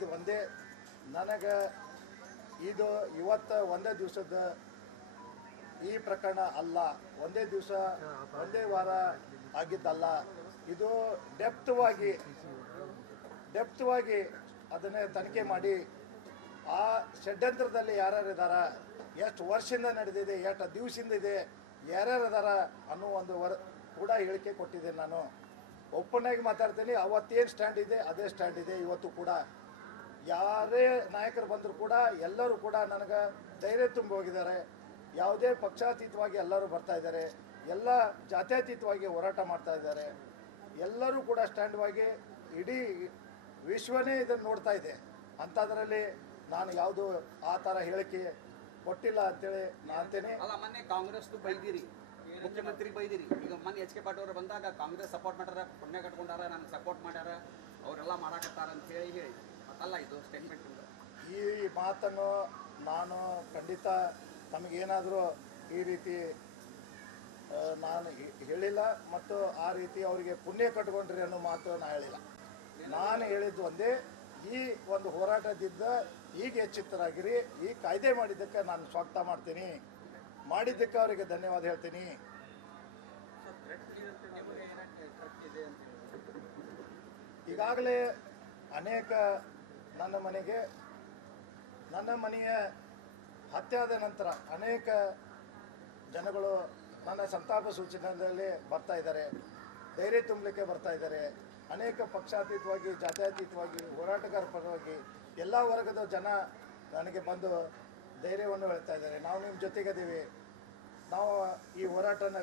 ಹೇಳಿದ್ದು ಒಂದೇ, ನನಗೆ ಇದು ಇವತ್ತು ಒಂದೇ ದಿವಸದ ಈ ಪ್ರಕರಣ ಅಲ್ಲ, ಒಂದೇ ದಿವಸ ಒಂದೇ ವಾರ ಆಗಿದ್ದಲ್ಲ. ಇದು ಡೆಪ್ತ್ವಾಗಿ ಅದನ್ನೇ ತನಿಖೆ ಮಾಡಿ ಆ ಷಡ್ಯಂತ್ರದಲ್ಲಿ ಯಾರ್ಯಾರಿದಾರ, ಎಷ್ಟು ವರ್ಷದಿಂದ ನಡೆದಿದೆ, ಎಷ್ಟು ದಿವಸದಿಂದ ಇದೆ, ಯಾರ್ಯಾರು ಅದಾರ ಅನ್ನೋ ಒಂದು ಕೂಡ ಹೇಳಿಕೆ ಕೊಟ್ಟಿದ್ದೆ. ನಾನು ಓಪನ್ನಾಗಿ ಮಾತಾಡ್ತೀನಿ. ಅವತ್ತೇನು ಸ್ಟ್ಯಾಂಡ್ ಇದೆ ಅದೇ ಸ್ಟ್ಯಾಂಡ್ ಇದೆ ಇವತ್ತು ಕೂಡ. ಯಾರೇ ನಾಯಕರು ಬಂದರೂ ಕೂಡ ಎಲ್ಲರೂ ಕೂಡ ನನಗೆ ಧೈರ್ಯ ತುಂಬಿ ಹೋಗಿದ್ದಾರೆ. ಯಾವುದೇ ಪಕ್ಷಾತೀತವಾಗಿ ಎಲ್ಲರೂ ಬರ್ತಾ ಇದ್ದಾರೆ, ಎಲ್ಲ ಜಾತ್ಯತೀತವಾಗಿ ಹೋರಾಟ ಮಾಡ್ತಾ ಇದ್ದಾರೆ. ಎಲ್ಲರೂ ಕೂಡ ಸ್ಟ್ಯಾಂಡ್ವಾಗಿ ಇಡೀ ವಿಶ್ವನೇ ಇದನ್ನು ನೋಡ್ತಾ ಇದೆ. ಅಂಥದ್ರಲ್ಲಿ ನಾನು ಯಾವುದು ಆ ಥರ ಹೇಳಿಕೆ ಕೊಟ್ಟಿಲ್ಲ ಅಂತೇಳಿ ನಾನು ಅಂತೇನೆ. ಅಲ್ಲ, ಮೊನ್ನೆ ಕಾಂಗ್ರೆಸ್ದು ಬೈದಿರಿ, ಮುಖ್ಯಮಂತ್ರಿ ಬೈದಿರಿ. ಈಗ ಮೊನ್ನೆ ಎಚ್ ಕೆ ಪಾಟೀಲ್ ಅವರು ಬಂದಾಗ ಕಾಂಗ್ರೆಸ್ ಸಪೋರ್ಟ್ ಮಾಡ್ಯಾರ, ಪುಣ್ಯ ಕಟ್ಕೊಂಡಾರ, ನನಗೆ ಸಪೋರ್ಟ್ ಮಾಡ್ಯಾರ, ಅವರೆಲ್ಲ ಮಾಡಾಕತ್ತಾರ ಅಂತ ಹೇಳಿ ಅಲ್ಲ ಇದು ಸ್ಟೇಟ್ಮೆಂಟ್. ಈ ಮಾತನ್ನು ನಾನು ಖಂಡಿತ ನಮಗೇನಾದರೂ ಈ ರೀತಿ ನಾನು ಹೇಳಿಲ್ಲ, ಮತ್ತು ಆ ರೀತಿ ಅವರಿಗೆ ಪುಣ್ಯ ಕಟ್ಕೊಂಡ್ರಿ ಅನ್ನೋ ಮಾತು ನಾನು ಹೇಳಿಲ್ಲ. ನಾನು ಹೇಳಿದ್ದು ಒಂದೇ, ಈ ಒಂದು ಹೋರಾಟದಿಂದ ಈಗ ಎಚ್ಚೆತ್ತರಾಗಿರಿ. ಈ ಕಾಯ್ದೆ ಮಾಡಿದ್ದಕ್ಕೆ ನಾನು ಸ್ವಾಗತ ಮಾಡ್ತೀನಿ, ಮಾಡಿದ್ದಕ್ಕೆ ಅವರಿಗೆ ಧನ್ಯವಾದ ಹೇಳ್ತೀನಿ. ಈಗಾಗಲೇ ಅನೇಕ ನನ್ನ ಮನೆಯ ಹತ್ಯೆ ಆದ ನಂತರ ಅನೇಕ ಜನಗಳು ನನ್ನ ಸಂತಾಪ ಸೂಚನೆಯಲ್ಲಿ ಬರ್ತಾ ಇದ್ದಾರೆ, ಧೈರ್ಯ ತುಂಬಲಿಕ್ಕೆ ಬರ್ತಾ ಇದ್ದಾರೆ. ಅನೇಕ ಪಕ್ಷಾತೀತವಾಗಿ ಜಾತ್ಯತೀತವಾಗಿ ಹೋರಾಟಗಾರ ಪರವಾಗಿ ಎಲ್ಲ ವರ್ಗದ ಜನ ನನಗೆ ಬಂದು ಧೈರ್ಯವನ್ನು ಹೇಳ್ತಾ ಇದ್ದಾರೆ. ನಾವು ನಿಮ್ಮ ಜೊತೆಗಿದ್ದೀವಿ, ನಾವು ಈ ಹೋರಾಟನ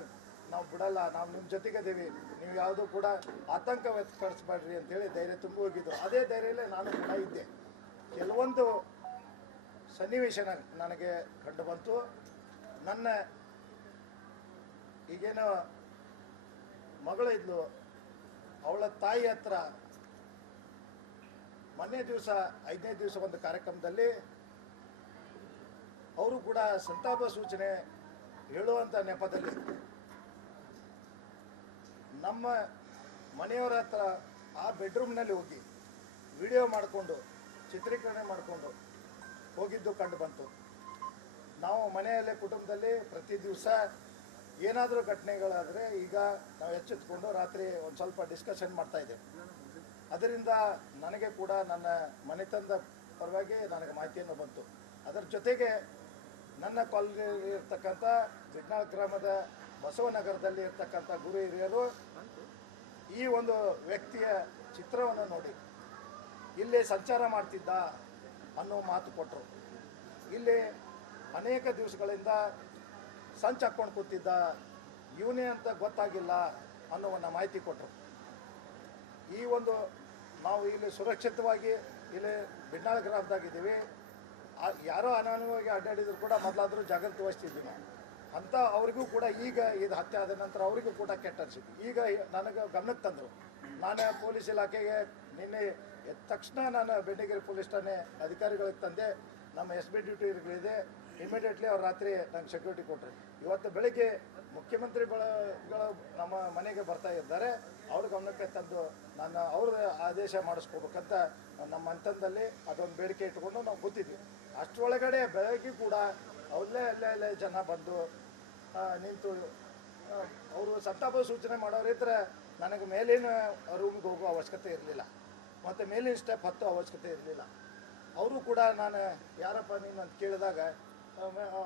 ನಾವು ಬಿಡಲ್ಲ, ನಾವು ನಿಮ್ಮ ಜೊತೆಗಿದ್ದೀವಿ, ನೀವು ಯಾವುದೂ ಕೂಡ ಆತಂಕ ವ್ಯಕ್ತಪಡಿಸಬೇಡ್ರಿ ಅಂತೇಳಿ ಧೈರ್ಯ ತುಂಬಿ ಹೋಗಿದ್ದು. ಅದೇ ಧೈರ್ಯಲ್ಲೇ ನಾನು ಕೂಡ ಇದ್ದೆ. ಕೆಲವೊಂದು ಸನ್ನಿವೇಶ ನನಗೆ ಕಂಡು ಬಂತು. ನನ್ನ ಈಗೇನೋ ಮಗಳು ಇದ್ಲು, ಅವಳ ತಾಯಿ ಹತ್ರ ಮೊನ್ನೆ ದಿವಸ 5ನೇ ದಿವಸ ಒಂದು ಕಾರ್ಯಕ್ರಮದಲ್ಲಿ ಅವರು ಕೂಡ ಸಂತಾಪ ಸೂಚನೆ ಹೇಳುವಂಥ ನೆಪದಲ್ಲಿ ನಮ್ಮ ಮನೆಯವರ ಹತ್ರ ಆ ಬೆಡ್ರೂಮ್ನಲ್ಲಿ ಹೋಗಿ ವಿಡಿಯೋ ಮಾಡಿಕೊಂಡು ಚಿತ್ರೀಕರಣೆ ಮಾಡಿಕೊಂಡು ಹೋಗಿದ್ದು ಕಂಡು ಬಂತು. ನಾವು ಮನೆಯಲ್ಲೇ ಕುಟುಂಬದಲ್ಲಿ ಪ್ರತಿ ದಿವಸ ಏನಾದರೂ ಘಟನೆಗಳಾದರೆ ಈಗ ನಾವು ಎಚ್ಚೆತ್ಕೊಂಡು ರಾತ್ರಿ ಒಂದು ಸ್ವಲ್ಪ ಡಿಸ್ಕಷನ್ ಮಾಡ್ತಾಯಿದ್ದೇವೆ. ಅದರಿಂದ ನನಗೆ ಕೂಡ ನನ್ನ ಮನೆತನದ ಪರವಾಗಿ ನನಗೆ ಮಾಹಿತಿಯನ್ನು ಬಂತು. ಅದರ ಜೊತೆಗೆ ನನ್ನ ಕಾಲೋನಿಯಲ್ಲಿ ಇರ್ತಕ್ಕಂಥ ಬಿಡ್ನಾಳ್ ಗ್ರಾಮದ ಬಸವನಗರದಲ್ಲಿ ಇರ್ತಕ್ಕಂಥ ಗುರು ಹಿರಿಯರು ಈ ಒಂದು ವ್ಯಕ್ತಿಯ ಚಿತ್ರವನ್ನು ನೋಡಿ ಇಲ್ಲೇ ಸಂಚಾರ ಮಾಡ್ತಿದ್ದ ಅನ್ನೋ ಮಾತು ಕೊಟ್ಟರು. ಇಲ್ಲಿ ಅನೇಕ ದಿವಸಗಳಿಂದ ಸಂಚು ಹಾಕ್ಕೊಂಡು ಕೂತಿದ್ದ, ಇವನೇ ಅಂತ ಗೊತ್ತಾಗಿಲ್ಲ ಅನ್ನೋವನ್ನು ಮಾಹಿತಿ ಕೊಟ್ಟರು. ಈ ಒಂದು ನಾವು ಇಲ್ಲಿ ಸುರಕ್ಷಿತವಾಗಿ ಇಲ್ಲಿ ಬಿಡ್ನಾಳ್ ಗ್ರಾಮದಾಗಿದ್ದೀವಿ. ಯಾರೋ ಅನಾನುವಾಗಿ ಅಡ್ಡಾಡಿದ್ರು ಕೂಡ ಮೊದಲಾದರೂ ಜಾಗೃತಿ ವಹಿಸ್ತಿದ್ವಿ ನಾವು ಅಂತ. ಅವರಿಗೂ ಕೂಡ ಈಗ ಇದು ಹತ್ಯೆ ಆದ ನಂತರ ಅವರಿಗೂ ಕೂಡ ಕೆಟ್ಟ ಅನಿಸಿದ್ದು. ಈಗ ನನಗೆ ಗಮನಕ್ಕೆ ತಂದರು. ನಾನು ಪೊಲೀಸ್ ಇಲಾಖೆಗೆ ನಿನ್ನೆ ಎದ್ದ ತಕ್ಷಣ ನಾನು ಬೆಂಡಿಗೇರಿ ಪೊಲೀಸ್ ಠಾಣೆ ಅಧಿಕಾರಿಗಳಿಗೆ ತಂದೆ, ನಮ್ಮ ಎಸ್ ಬಿ ಡ್ಯೂಟಿಗಳಿದೆ, ಇಮಿಡಿಯೇಟ್ಲಿ ಅವ್ರು ರಾತ್ರಿ ನಂಗೆ ಸೆಕ್ಯೂರಿಟಿ ಕೊಟ್ಟರು. ಇವತ್ತು ಬೆಳಗ್ಗೆ ಮುಖ್ಯಮಂತ್ರಿಗಳು ನಮ್ಮ ಮನೆಗೆ ಬರ್ತಾ ಇದ್ದಾರೆ. ಅವ್ರ ಗಮನಕ್ಕೆ ತಂದು ನಾನು ಅವ್ರ ಆದೇಶ ಮಾಡಿಸ್ಕೋಬೇಕಂತ ನಮ್ಮ ಮಂತನದಲ್ಲಿ ಅದೊಂದು ಬೇಡಿಕೆ ಇಟ್ಕೊಂಡು ನಾವು ಕೂತಿದ್ವಿ. ಅಷ್ಟರೊಳಗಡೆ ಬೆಳಗ್ಗೆ ಕೂಡ ಅಲ್ಲೇ ಜನ ಬಂದು ನಿಂತು ಅವರು ಸಂತಾಪ ಸೂಚನೆ ಮಾಡೋರಿದ್ರೆ ನನಗೆ ಮೇಲಿನ ರೂಮ್ಗೆ ಹೋಗೋ ಅವಶ್ಯಕತೆ ಇರಲಿಲ್ಲ, ಮತ್ತು ಮೇಲಿನ ಸ್ಟೆಪ್ ಹತ್ತೋ ಅವಶ್ಯಕತೆ ಇರಲಿಲ್ಲ. ಅವರು ಕೂಡ ನಾನು ಯಾರಪ್ಪ ನೀನು ಅಂತ ಕೇಳಿದಾಗ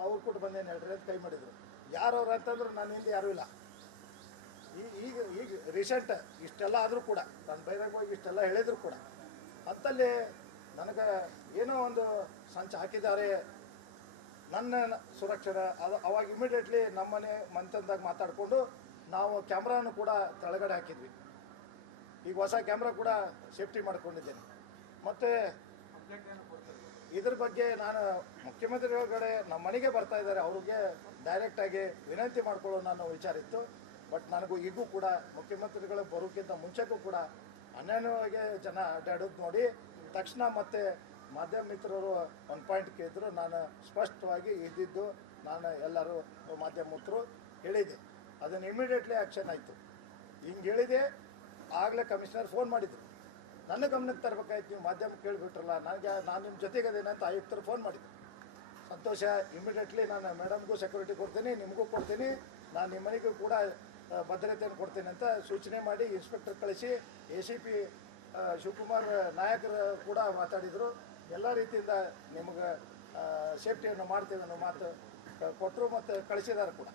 ಅವ್ರು ಕೂಡ ಬಂದೇನು ಹೇಳ್ರಿ ಅಂತ ಕೈ ಮಾಡಿದರು. ಯಾರವ್ರು ಅಂತಂದ್ರೆ ನನ್ನ ಹಿಂದೆ ಯಾರೂ ಇಲ್ಲ. ಈಗ ರೀಸೆಂಟ್ ಇಷ್ಟೆಲ್ಲ ಆದರೂ ಕೂಡ ನಾನು ಬಹಿರಂಗವಾಗಿ ಇಷ್ಟೆಲ್ಲ ಹೇಳಿದ್ರು ಕೂಡ ಅಂತಲ್ಲಿ ನನಗೆ ಏನೋ ಒಂದು ಸಂಚು ಹಾಕಿದ್ದಾರೆ ನನ್ನ ಸುರಕ್ಷಣೆ. ಅದು ಅವಾಗ ಇಮಿಡಿಯೇಟ್ಲಿ ನಮ್ಮನೆ ಮಂತಂದಾಗ ಮಾತಾಡಿಕೊಂಡು ನಾವು ಕ್ಯಾಮ್ರಾನು ಕೂಡ ಕೆಳಗಡೆ ಹಾಕಿದ್ವಿ. ಈಗ ಹೊಸ ಕ್ಯಾಮ್ರಾ ಕೂಡ ಸೇಫ್ಟಿ ಮಾಡ್ಕೊಂಡಿದ್ದೇನೆ. ಮತ್ತು ಇದ್ರ ಬಗ್ಗೆ ನಾನು ಮುಖ್ಯಮಂತ್ರಿಗಳ ಕಡೆ ನಮ್ಮ ಮನೆಗೆ ಬರ್ತಾ ಇದ್ದಾರೆ, ಅವ್ರಿಗೆ ಡೈರೆಕ್ಟಾಗಿ ವಿನಂತಿ ಮಾಡ್ಕೊಳ್ಳೋ ನಾನು ವಿಚಾರ ಇತ್ತು. ಬಟ್ ನನಗೂ ಈಗೂ ಕೂಡ ಮುಖ್ಯಮಂತ್ರಿಗಳು ಬರೋಕ್ಕಿಂತ ಮುಂಚೆಗೂ ಕೂಡ ಅನ್ಯಾಯವಾಗಿ ಜನ ಅಡ್ಡಾಡೋದು ನೋಡಿ ತಕ್ಷಣ ಮತ್ತೆ ಮಾಧ್ಯಮ ಮಿತ್ರರು ಒಂದು ಪಾಯಿಂಟ್ ಕೇಳಿದ್ರು. ನಾನು ಸ್ಪಷ್ಟವಾಗಿ ಇದ್ದಿದ್ದು ನಾನು ಎಲ್ಲರೂ ಮಾಧ್ಯಮ ಮಿತ್ರರು ಹೇಳಿದೆ. ಅದನ್ನು ಇಮಿಡಿಯೇಟ್ಲಿ ಆ್ಯಕ್ಷನ್ ಆಯಿತು. ಹಿಂಗೆ ಹೇಳಿದೆ. ಆಗಲೇ ಕಮಿಷನರ್ ಫೋನ್ ಮಾಡಿದರು ನನ್ನ ಗಮನಕ್ಕೆ ತರಬೇಕಾಯ್ತು, ನೀವು ಮಾಧ್ಯಮ ಕೇಳಿಬಿಟ್ರಲ್ಲ. ನಾನು ನಿಮ್ಮ ಜೊತೆಗದೇನಂತ ಆಯುಕ್ತರು ಫೋನ್ ಮಾಡಿದ್ದೆ. ಸಂತೋಷ, ಇಮಿಡಿಯೇಟ್ಲಿ ನಾನು ಮೇಡಮ್ಗೂ ಸೆಕ್ಯೂರಿಟಿ ಕೊಡ್ತೀನಿ, ನಿಮಗೂ ಕೊಡ್ತೀನಿ, ನಾನು ನಿಮ್ಮ ಮನೆಗೂ ಕೂಡ ಭದ್ರತೆಯನ್ನು ಕೊಡ್ತೀನಿ ಅಂತ ಸೂಚನೆ ಮಾಡಿ ಇನ್ಸ್ಪೆಕ್ಟರ್ ಕಳಿಸಿ ACP ಶಿವಕುಮಾರ್ ನಾಯಕರು ಕೂಡ ಮಾತಾಡಿದರು. ಎಲ್ಲ ರೀತಿಯಿಂದ ನಿಮಗೆ ಸೇಫ್ಟಿಯನ್ನು ಮಾಡ್ತೀವಿ ಅನ್ನೋ ಮಾತು ಕೊಟ್ಟರು ಮತ್ತು ಕಳಿಸಿದ್ದಾರೆ ಕೂಡ.